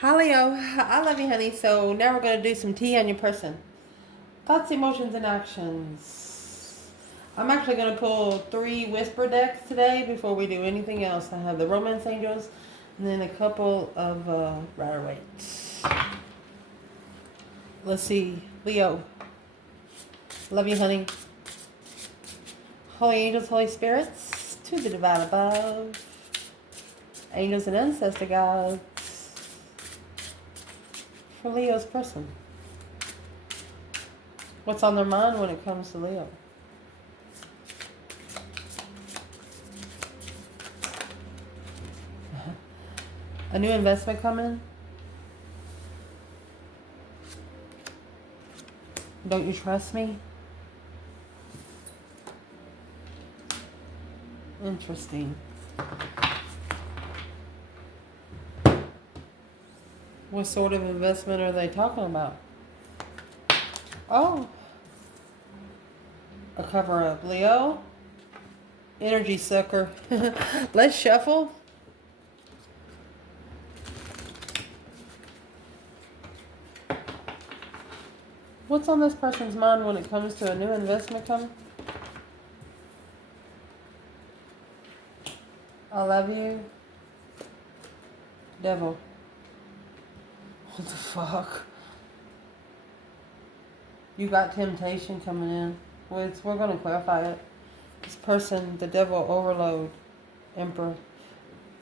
Hi Leo, I love you, honey. So now we're going to do some tea on your person. Thoughts, emotions, and actions. I'm actually going to pull 3 Wysper decks today before we do anything else. I have the Romance Angels and then a couple of Rider-Waite. Let's see. Leo, love you, honey. Holy angels, Holy spirits, to the divine above. Angels and ancestor gods. For Leo's person. What's on their mind when it comes to Leo? A new investment coming? Don't you trust me? Interesting. What sort of investment are they talking about? Oh, a cover up. Leo? Energy sucker. Let's shuffle. What's on this person's mind when it comes to a new investment coming? I love you. Devil. What the fuck? You got temptation coming in. We're going to clarify it. This person, the devil overload. Emperor.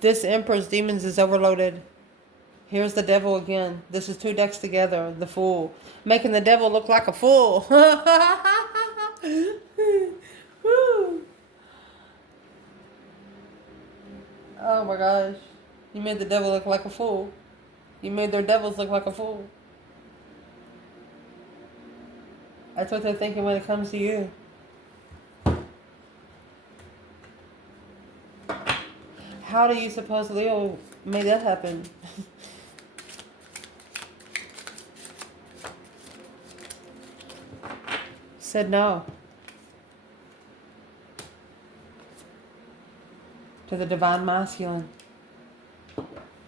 This Emperor's demons is overloaded. Here's the devil again. This is 2 decks together. The fool. Making the devil look like a fool. Woo. Oh my gosh. You made the devil look like a fool. You made their devils look like a fool. That's what they're thinking when it comes to you. How do you suppose Leo made that happen? Said no to the divine masculine.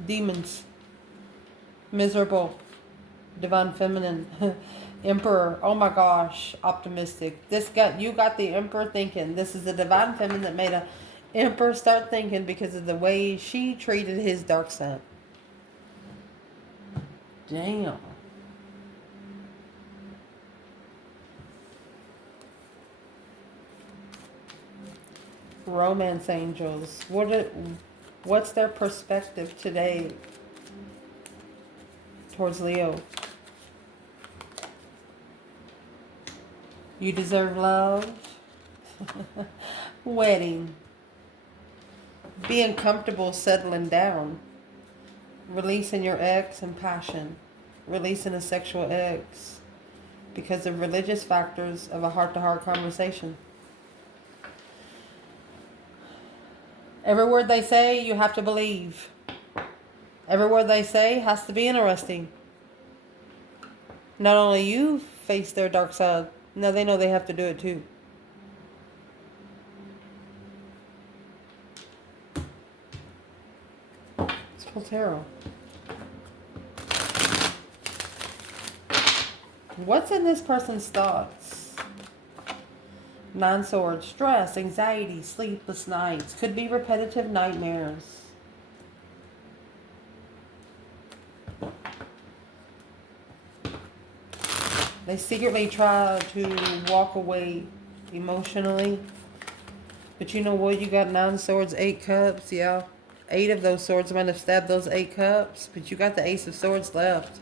Demons. Miserable. Divine feminine. Emperor. Oh my gosh. Optimistic. You got the Emperor thinking. This is the divine feminine that made a Emperor start thinking because of the way she treated his dark side. Damn. Romance angels. What's their perspective today towards Leo? You deserve love. Wedding. Being comfortable settling down. Releasing your ex and passion. Releasing a sexual ex. Because of religious factors of a heart-to-heart conversation. Every word they say, you have to believe. Every word they say has to be interesting. Not only you face their dark side, now they know they have to do it too. It's full tarot. What's in this person's thoughts? 9 swords. Stress, anxiety, sleepless nights. Could be repetitive nightmares. They secretly try to walk away emotionally. But you know what? You got 9 swords, 8 cups. Yeah. 8 of those swords might have stabbed those 8 cups. But you got the Ace of Swords left.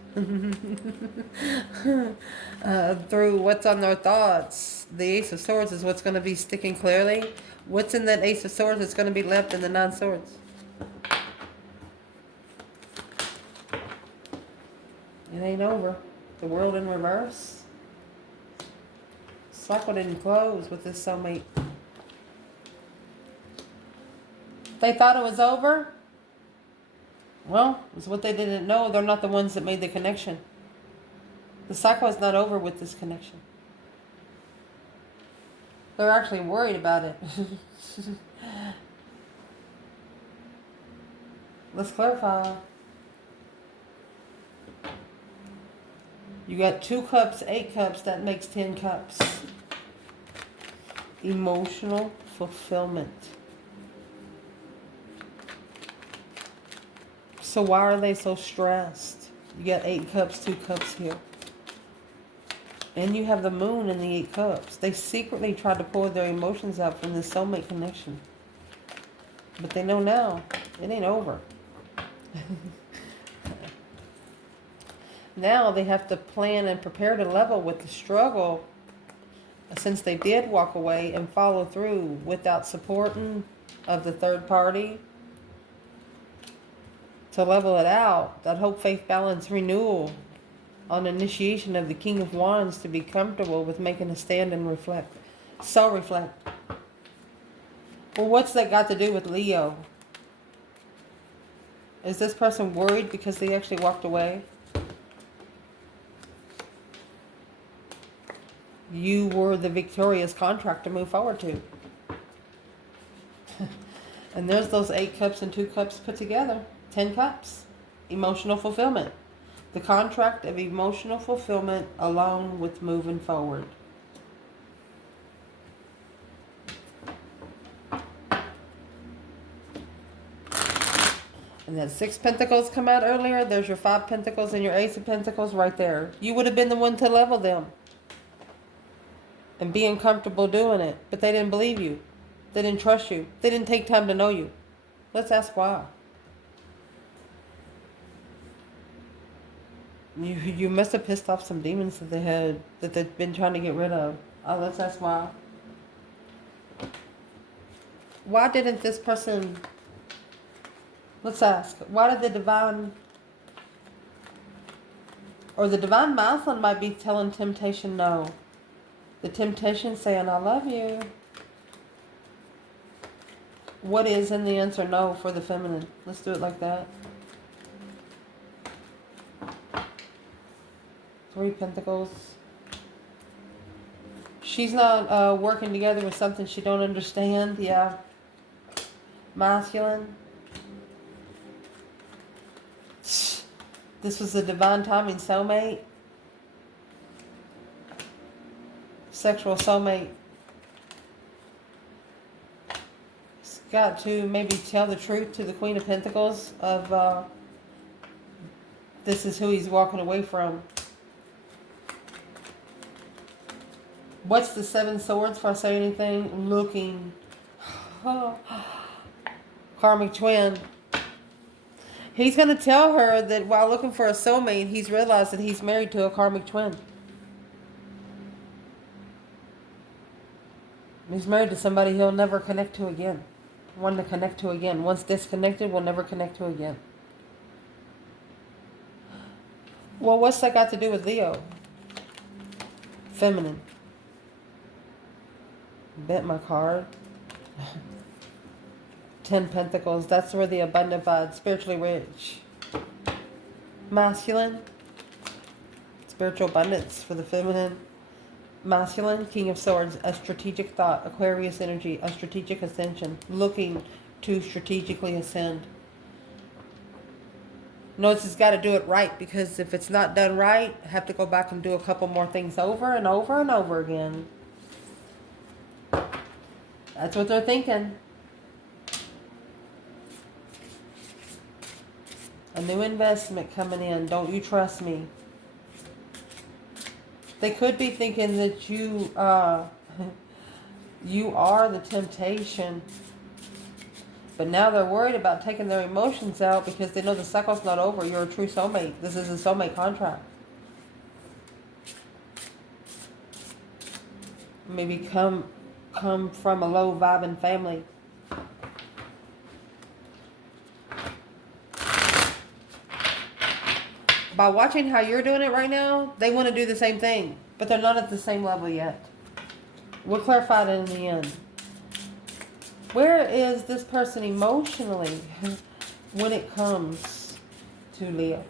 Through what's on their thoughts. The Ace of Swords is what's going to be sticking clearly. What's in that Ace of Swords that's going to be left in the 9 swords? It ain't over. The world in reverse. Cycle didn't close with this soulmate. They thought it was over. Well, it's what they didn't know. They're not the ones that made the connection. The cycle is not over with this connection. They're actually worried about it. Let's clarify. You got 2 cups, 8 cups. That makes 10 cups. Emotional fulfillment. So why are they so stressed? You got 8 cups, 2 cups here. And you have the moon in the 8 cups. They secretly tried to pull their emotions out from this soulmate connection. But they know now, it ain't over. Now they have to plan and prepare to level with the struggle, since they did walk away and follow through without supporting of the third party. To level it out, that hope, faith, balance, renewal on initiation of the King of Wands to be comfortable with making a stand and reflect. So reflect. Well, what's that got to do with Leo? Is this person worried because they actually walked away? You were the victorious contract to move forward to. And there's those 8 cups and 2 cups put together. 10 cups. Emotional fulfillment. The contract of emotional fulfillment along with moving forward. And that 6 pentacles come out earlier. There's your 5 pentacles and your Ace of Pentacles right there. You would have been the one to level them. And being comfortable doing it. But they didn't believe you. They didn't trust you. They didn't take time to know you. Let's ask why. You must have pissed off some demons that they've been trying to get rid of. Oh, let's ask why. Why didn't this person... Let's ask. Why did the divine... Or the divine masculine might be telling temptation no. The temptation saying, I love you. What is in the answer no for the feminine? Let's do it like that. 3 pentacles. She's not working together with something she don't understand. Yeah. Masculine. This was a divine timing soulmate. Sexual soulmate. It's got to maybe tell the truth to the Queen of Pentacles of this is who he's walking away from. What's the 7 swords before I say anything? Looking. Karmic twin. He's going to tell her that while looking for a soulmate, he's realized that he's married to a karmic twin. He's married to somebody he'll never connect to again. One to connect to again. Once disconnected, will never connect to again. Well, what's that got to do with Leo? Feminine. Bent my card. 10 pentacles. That's where the abundant vibe. Spiritually rich. Masculine. Spiritual abundance for the feminine. Masculine. King of Swords. A strategic thought. Aquarius energy. A strategic ascension. Looking to strategically ascend. Notice he's got to do it right, because if it's not done right, I have to go back and do a couple more things over and over and over again. That's what they're thinking. A new investment coming in. Don't you trust me? They could be thinking that you you are the temptation. But now they're worried about taking their emotions out because they know the cycle's not over. You're a true soulmate. This is a soulmate contract. Maybe come from a low vibing family. By watching how you're doing it right now, they want to do the same thing, but they're not at the same level yet. We'll clarify it in the end. Where is this person emotionally when it comes to Leo?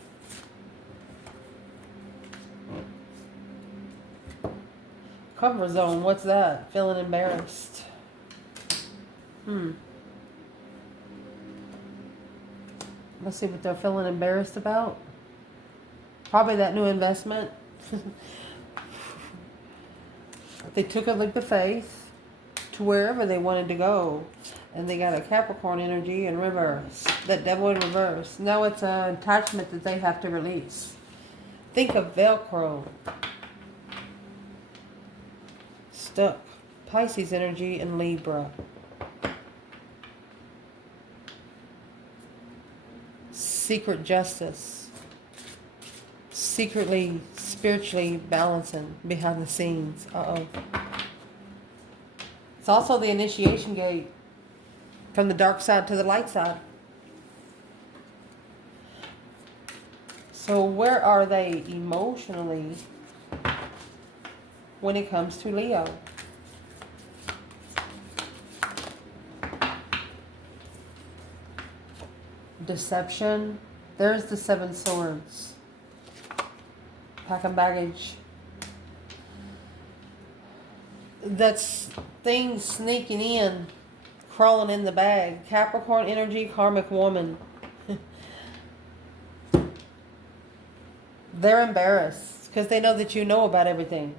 Comfort zone, what's that? Feeling embarrassed. Let's see what they're feeling embarrassed about. Probably that new investment. They took a leap of faith to wherever they wanted to go. And they got a Capricorn energy in reverse. That devil in reverse. Now it's an attachment that they have to release. Think of Velcro. Stuck. Pisces energy in Libra. Secret justice. Secretly, spiritually balancing behind the scenes. Uh-oh. It's also the initiation gate. From the dark side to the light side. So where are they emotionally when it comes to Leo? Deception. There's the 7 swords. Packing baggage. That's things sneaking in. Crawling in the bag. Capricorn energy, karmic woman. They're embarrassed because they know that you know about everything.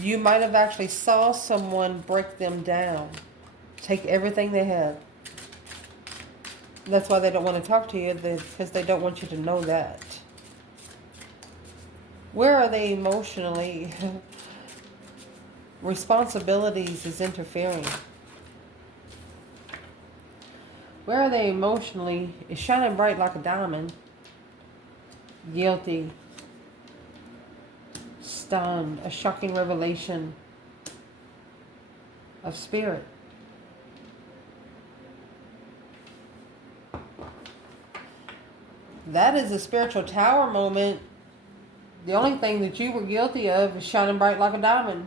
You might have actually saw someone break them down. Take everything they had. That's why they don't want to talk to you, because they don't want you to know that. Where are they emotionally? Responsibilities is interfering. Where are they emotionally? Is shining bright like a diamond. Guilty. Stunned. A shocking revelation of spirit. That is a spiritual tower moment. The only thing that you were guilty of is shining bright like a diamond.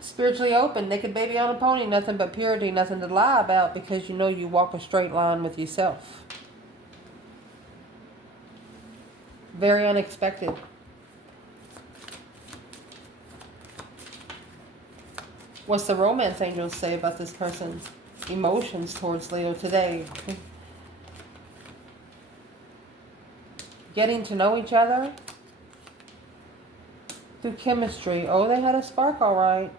Spiritually open, naked baby on a pony, nothing but purity, nothing to lie about, because you know you walk a straight line with yourself. Very unexpected. What's the romance angels say about this person's emotions towards Leo today? Getting to know each other through chemistry. Oh, they had a spark, all right.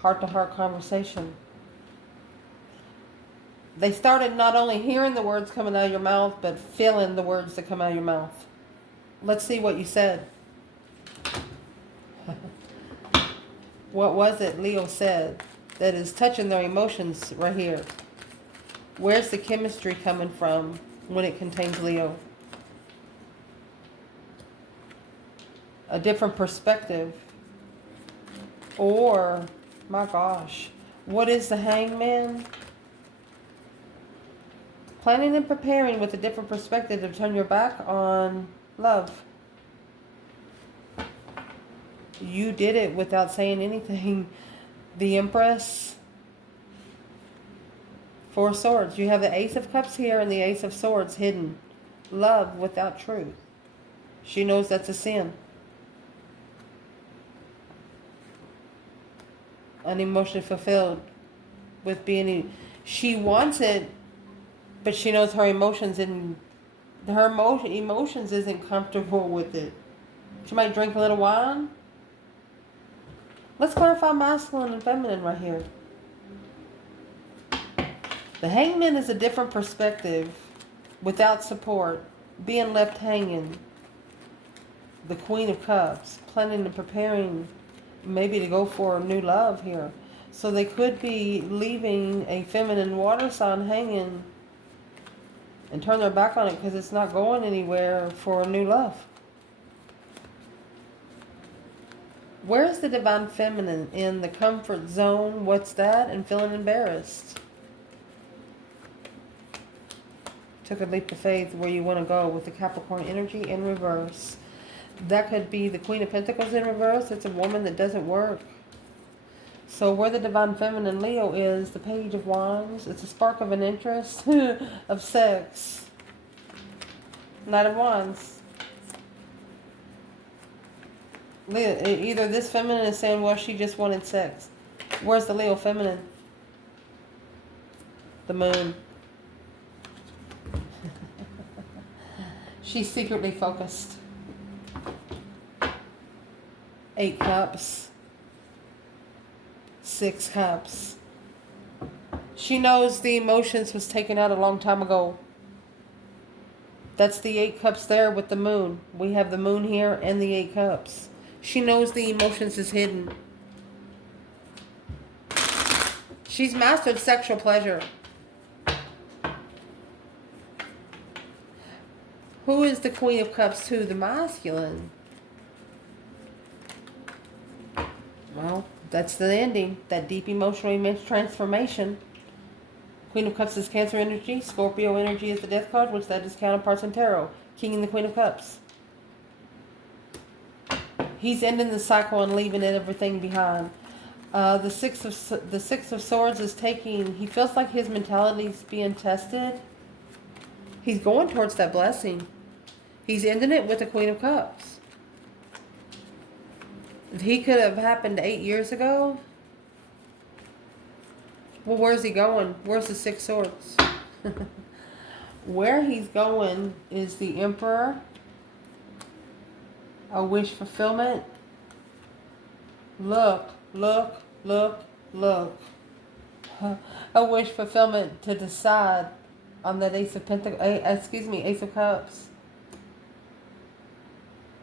Heart-to-heart conversation. They started not only hearing the words coming out of your mouth, but feeling the words that come out of your mouth. Let's see what you said. What was it Leo said that is touching their emotions right here? Where's the chemistry coming from when it contains Leo? A different perspective. Or, my gosh, what is the hangman? Planning and preparing with a different perspective to turn your back on love. You did it without saying anything. The Empress. 4 swords. You have the Ace of Cups here and the Ace of Swords hidden. Love without truth. She knows that's a sin. Unemotionally fulfilled with being. She wants it, but she knows her emotions and emotions isn't comfortable with it. She might drink a little wine. Let's clarify masculine and feminine right here. The hangman is a different perspective without support, being left hanging. The Queen of Cups, planning and preparing maybe to go for a new love here. So they could be leaving a feminine water sign hanging and turn their back on it because it's not going anywhere for a new love. Where's the divine feminine in the comfort zone? What's that? And feeling embarrassed. Took a leap of faith where you want to go with the Capricorn energy in reverse. That could be the Queen of Pentacles in reverse. It's a woman that doesn't work. So where the divine feminine Leo is, the Page of Wands. It's a spark of an interest of sex. Knight of Wands. Either this feminine is saying, well, she just wanted sex. Where's the Leo feminine? the moon. She's secretly focused. 8 cups. 6 cups. She knows the emotions was taken out a long time ago. That's the 8 cups there with the moon. We have the moon here and the 8 cups. She knows the emotions is hidden. She's mastered sexual pleasure. Who is the Queen of Cups to the masculine? Well, that's the ending. That deep emotional immense transformation. Queen of Cups is Cancer energy. Scorpio energy is the Death card, which that is counterparts in tarot. King and the Queen of Cups. He's ending the cycle and leaving everything behind. The Six of Swords is taking. He feels like his mentality is being tested. He's going towards that blessing. He's ending it with the Queen of Cups. He could have happened 8 years ago. Well, where's he going? Where's the 6 swords? Where he's going is the Emperor. A wish fulfillment. Look, look, look, look. A wish fulfillment to decide on that Ace of Pentacles. Ace of Cups.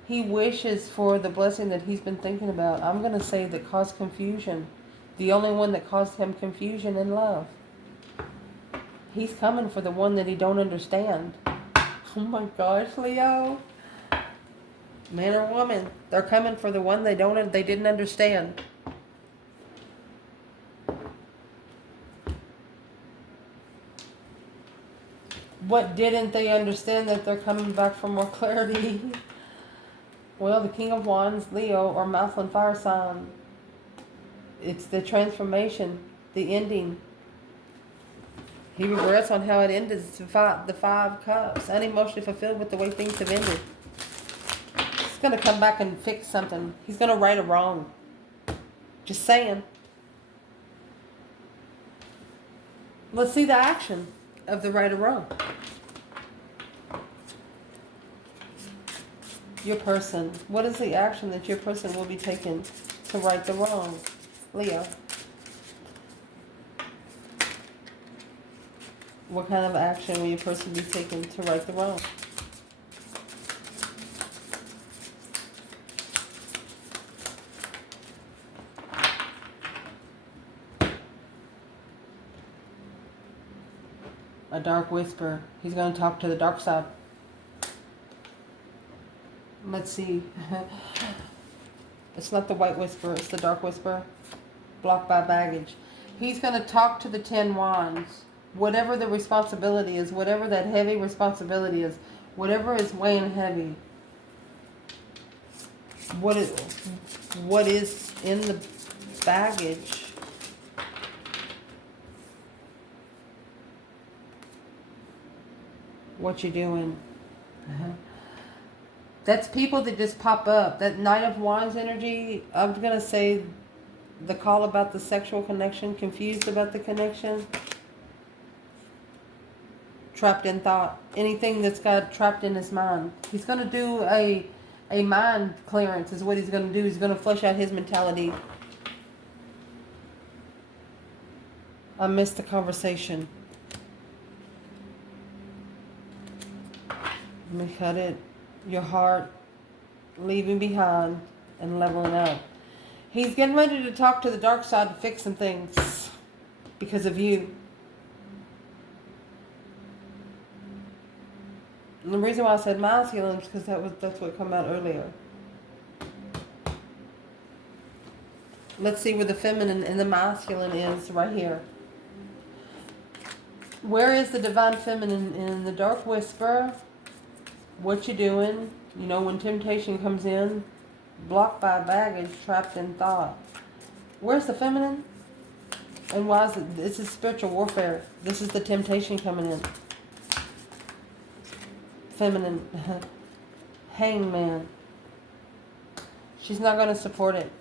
He wishes for the blessing that he's been thinking about. I'm going to say that caused confusion. The only one that caused him confusion in love. He's coming for the one that he don't understand. Oh my gosh, Leo. Man or woman, they're coming for the one they didn't understand. What didn't they understand that they're coming back for more clarity? Well, the King of Wands, Leo, or Mouth and Fire sign. It's the transformation, the ending. He regrets on how it ended. It's the 5 cups. Unemotionally fulfilled with the way things have ended. He's going to come back and fix something. He's going to right a wrong. Just saying. Let's see the action of the right or wrong. Your person. What is the action that your person will be taking to right the wrong? Leo. What kind of action will your person be taking to right the wrong? A dark whisper. He's going to talk to the dark side. Let's see. It's not the white whisper, it's the dark whisper. Blocked by baggage. He's going to talk to the 10 wands. Whatever the responsibility is, whatever that heavy responsibility is, whatever is weighing heavy. What is in the baggage? What you doing? That's people that just pop up. That Knight of Wands energy, I'm going to say the call about the sexual connection, confused about the connection, trapped in thought. Anything that's got trapped in his mind. He's going to do a mind clearance is what he's going to do. He's going to flesh out his mentality. I missed the conversation. Let me cut it. Your heart, leaving behind and leveling up. He's getting ready to talk to the dark side to fix some things because of you. And the reason why I said masculine is because that's what came out earlier. Let's see where the feminine and the masculine is right here. Where is the divine feminine in the dark whisper? What you doing? You know, when temptation comes in, blocked by baggage, trapped in thought. Where's the feminine? And why is it? This is spiritual warfare. This is the temptation coming in. Feminine. Hangman. She's not going to support it.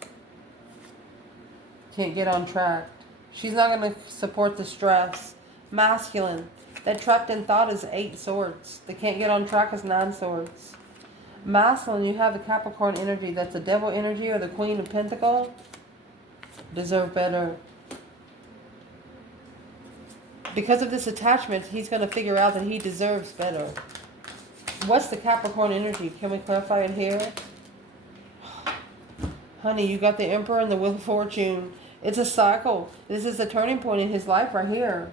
Can't get on track. She's not going to support the stress Masculine. That trapped in thought is 8 swords. They can't get on track is 9 swords. Masculine, you have the Capricorn energy. That's the devil energy or the Queen of Pentacles. Deserve better. Because of this attachment, he's going to figure out that he deserves better. What's the Capricorn energy? Can we clarify it here? Honey, you got the Emperor and the Wheel of Fortune. It's a cycle. This is a turning point in his life right here.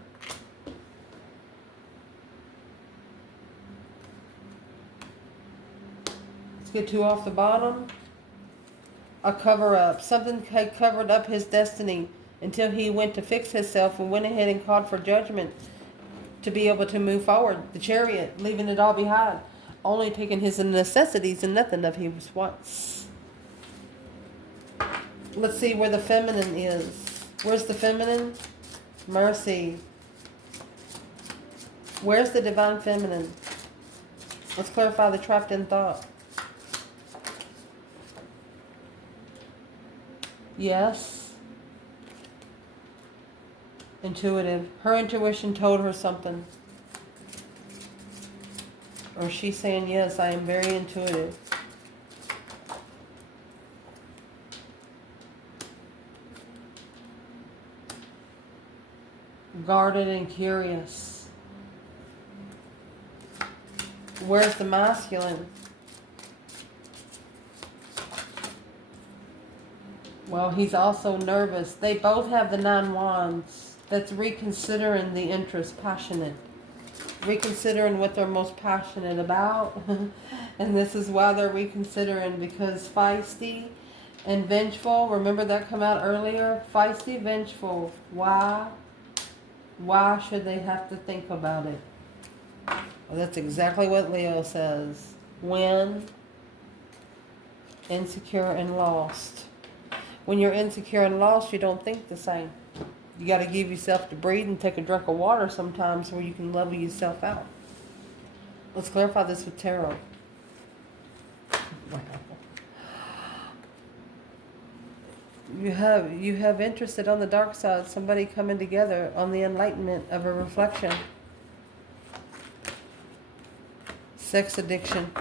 Let's get 2 off the bottom. A cover-up. Something had covered up his destiny until he went to fix himself and went ahead and called for judgment to be able to move forward. The Chariot, leaving it all behind. Only taking his necessities and nothing of his wants. Let's see where the feminine is. Where's the feminine? Mercy. Where's the divine feminine? Let's clarify the trapped in thought. Yes. Intuitive. Her intuition told her something. Or she's saying, yes, I am very intuitive. Guarded and curious. Where's the masculine? Well, he's also nervous. They both have the 9 wands. That's reconsidering the interest, passionate. Reconsidering what they're most passionate about. And this is why they're reconsidering, because feisty and vengeful. Remember that come out earlier? Feisty, vengeful. Why? Why should they have to think about it? Well, that's exactly what Leo says. When? Insecure and lost. When you're insecure and lost, you don't think the same. You got to give yourself to breathe and take a drink of water sometimes where you can level yourself out. Let's clarify this with tarot. You have interested on the dark side, somebody coming together on the enlightenment of a reflection. Sex addiction.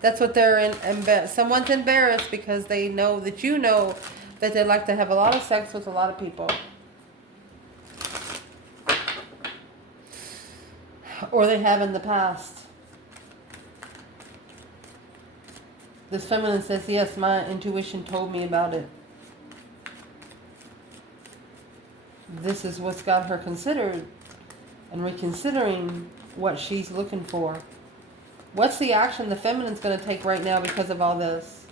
That's what they're in. Someone's embarrassed because they know that you know that they like to have a lot of sex with a lot of people. Or they have in the past. This feminine says, yes, my intuition told me about it. This is what's got her considered and reconsidering what she's looking for. What's the action the feminine's going to take right now because of all this?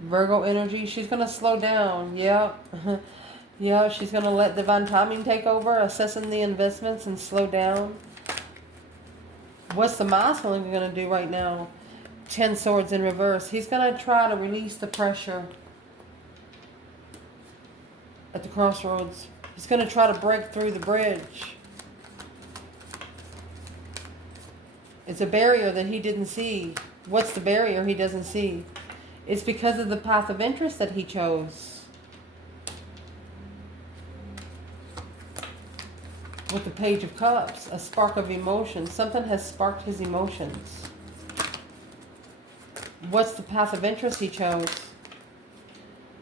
Virgo energy, she's going to slow down. Yeah. Yeah, she's going to let divine timing take over, assessing the investments and slow down. What's the masculine going to do right now? 10 swords in reverse. He's going to try to release the pressure at the crossroads. He's going to try to break through the bridge. It's a barrier that he didn't see. What's the barrier he doesn't see? It's because of the path of interest that he chose. With the Page of Cups, a spark of emotion. Something has sparked his emotions. What's the path of interest he chose?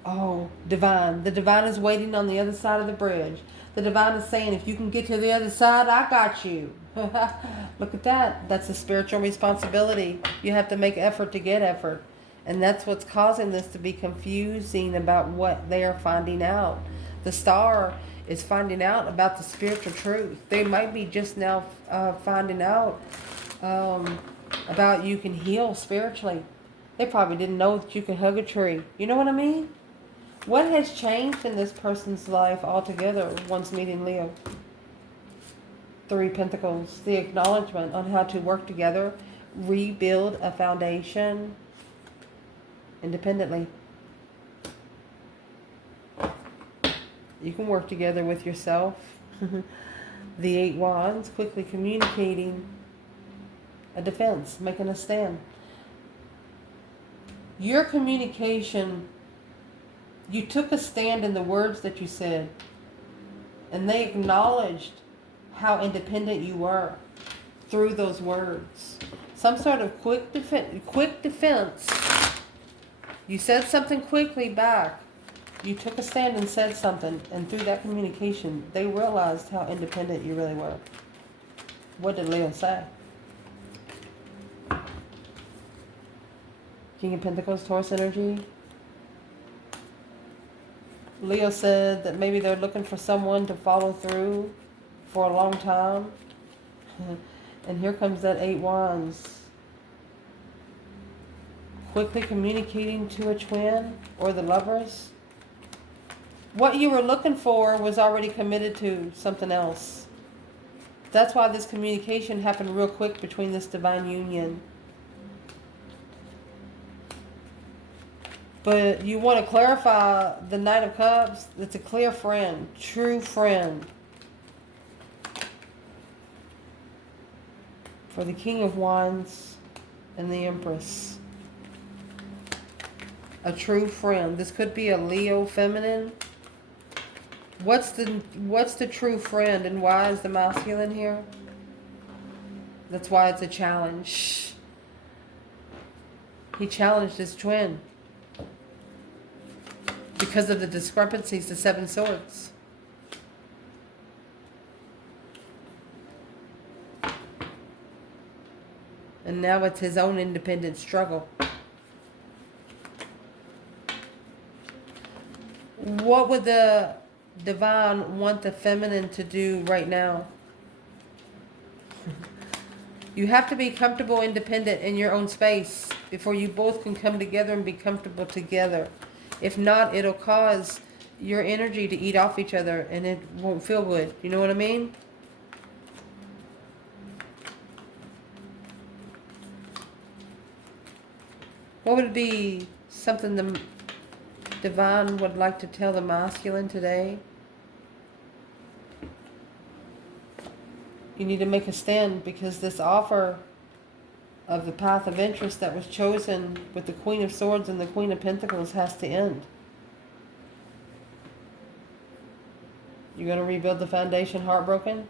Oh, divine. The divine is waiting on the other side of the bridge. The divine is saying, if you can get to the other side, I got you. Look at that. That's a spiritual responsibility. You have to make effort to get effort. And that's what's causing this to be confusing about what they are finding out. The star is finding out about the spiritual truth. They might be just now finding out about you can heal spiritually. They probably didn't know that you could hug a tree. You know what I mean? What has changed in this person's life altogether once meeting Leo? 3 Pentacles. The acknowledgement on how to work together, rebuild a foundation independently. You can work together with yourself. The 8 Wands, quickly communicating a defense, making a stand. Your communication, you took a stand in the words that you said. And they acknowledged how independent you were through those words. Some sort of quick defense. You said something quickly back. You took a stand and said something. And through that communication, they realized how independent you really were. What did Leo say? King of Pentacles, Taurus energy. Leo said that maybe they're looking for someone to follow through for a long time. And here comes that 8 Wands. Quickly communicating to a twin or the lovers. What you were looking for was already committed to something else. That's why this communication happened real quick between this divine union. But you want to clarify the Knight of Cups. It's a clear friend, true friend. For the King of Wands and the Empress. A true friend. This could be a Leo feminine. What's the true friend and why is the masculine here? That's why it's a challenge. He challenged his twin. Because of the discrepancies, the 7 Swords. And now it's his own independent struggle. What would the divine want the feminine to do right now? You have to be comfortable, independent in your own space before you both can come together and be comfortable together. If not, it'll cause your energy to eat off each other and it won't feel good. You know what I mean? What would be something the divine would like to tell the masculine today? You need to make a stand because this offer of the path of interest that was chosen with the Queen of Swords and the Queen of Pentacles has to end. You're going to rebuild the foundation heartbroken?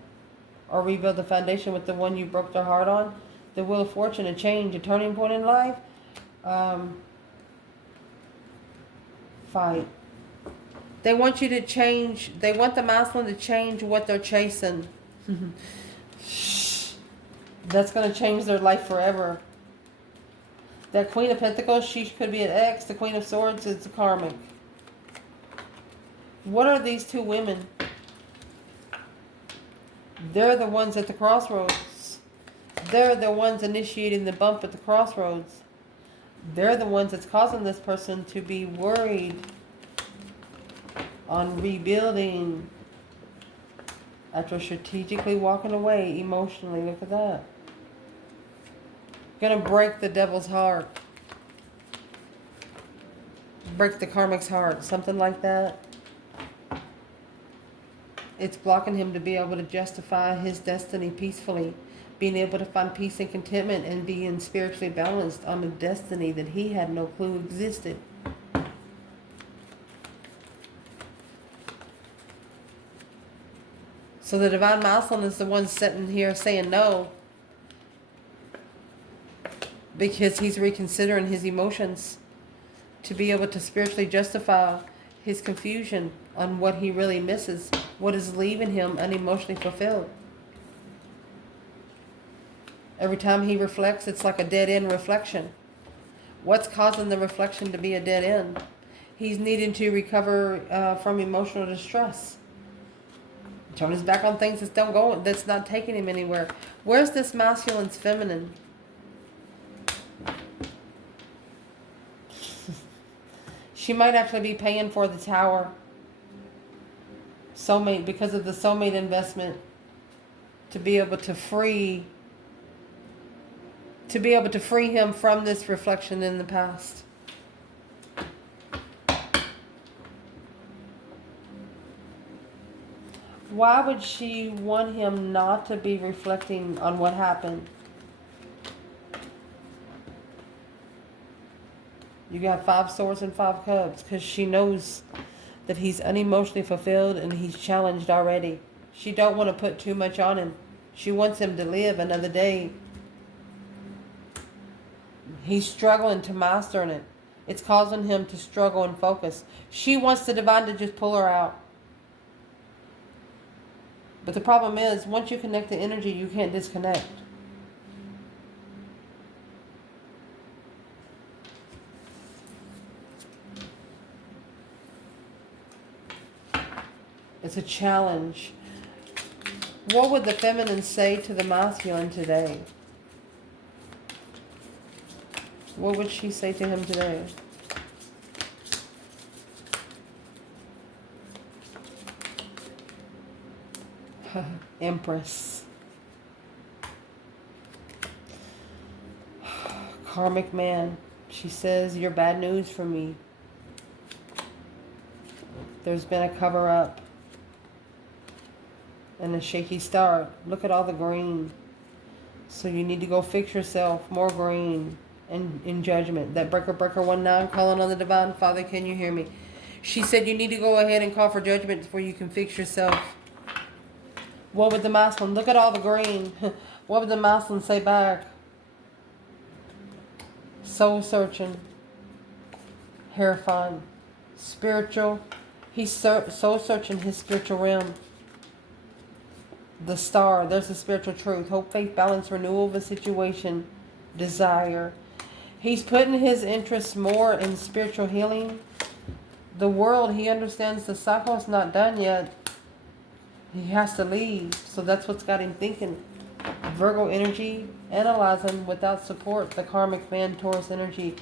Or rebuild the foundation with the one you broke their heart on? The Wheel of Fortune, a change, a turning point in life? Fight. They want you to change. They want the masculine to change what they're chasing. That's going to change their life forever. That Queen of Pentacles, she could be an ex. The Queen of Swords is a Karmic. What are these 2 women? They're the ones at the crossroads. They're the ones initiating the bump at the crossroads. They're the ones that's causing this person to be worried on rebuilding after strategically walking away emotionally. Look at that. Gonna break the devil's heart. Break the karmic's heart. Something like that. It's blocking him to be able to justify his destiny peacefully. Being able to find peace and contentment and being spiritually balanced on a destiny that he had no clue existed. So the divine masculine is the one sitting here saying no. Because he's reconsidering his emotions to be able to spiritually justify his confusion on what he really misses, what is leaving him unemotionally fulfilled. Every time he reflects, it's like a dead-end reflection. What's causing the reflection to be a dead end? He's needing to recover from emotional distress. Turn his back on things that's not taking him anywhere. Where's this masculine's feminine? She might actually be paying for the tower. Soulmate, because of the soulmate investment. To be able to free him from this reflection in the past. Why would she want him not to be reflecting on what happened? You got 5 swords and 5 cups because she knows that he's unemotionally fulfilled and he's challenged already. She don't want to put too much on him. She wants him to live another day. He's struggling to master it. It's causing him to struggle and focus. She wants the divine to just pull her out. But the problem is, once you connect to energy, you can't disconnect. It's a challenge. What would the feminine say to the masculine today? What would she say to him today? Empress. Karmic man. She says, you're bad news for me. There's been a cover up. And a shaky start. Look at all the green. So you need to go fix yourself. More green. And in judgment. That breaker 19 calling on the divine. Father, can you hear me? She said you need to go ahead and call for judgment before you can fix yourself. What would the masculine? Look at all the green. What would the masculine say back? Soul searching. Terrifying. Spiritual. He's soul searching his spiritual realm. The star. There's the spiritual truth. Hope, faith, balance, renewal of a situation. Desire. He's putting his interest more in spiritual healing. The world, he understands the cycle is not done yet. He has to leave. So that's what's got him thinking. Virgo energy, analyzing without support, the karmic man, Taurus energy.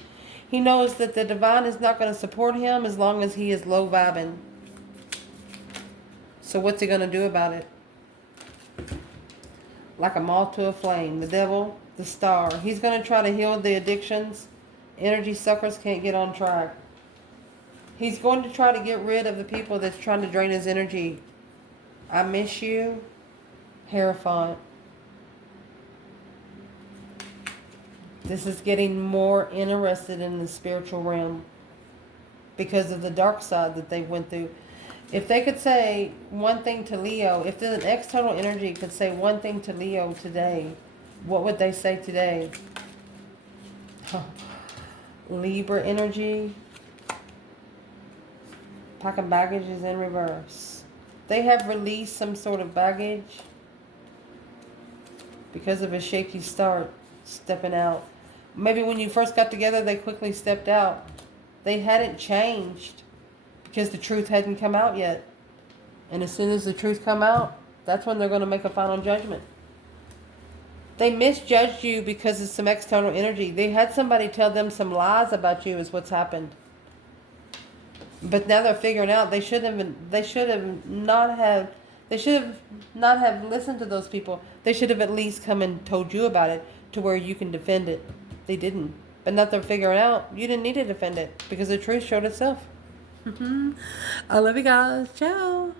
He knows that the divine is not going to support him as long as he is low vibing. So what's he going to do about it? Like a moth to a flame. The devil, the star. He's going to try to heal the addictions. Energy suckers can't get on track. He's going to try to get rid of the people that's trying to drain his energy. I miss you. Hierophant. This is getting more interested in the spiritual realm because of the dark side that they went through. If they could say one thing to Leo, if an external energy could say one thing to Leo today, what would they say today? Libra energy. Packing baggage is in reverse. They have released some sort of baggage because of a shaky start, stepping out. Maybe when you first got together, they quickly stepped out. They hadn't changed because the truth hadn't come out yet. And as soon as the truth come out, that's when they're going to make a final judgment. They misjudged you because of some external energy. They had somebody tell them some lies about you is what's happened. But now they're figuring out they should not have listened to those people. They should have at least come and told you about it to where you can defend it. They didn't. But now they're figuring out you didn't need to defend it because the truth showed itself. I love you guys. Ciao.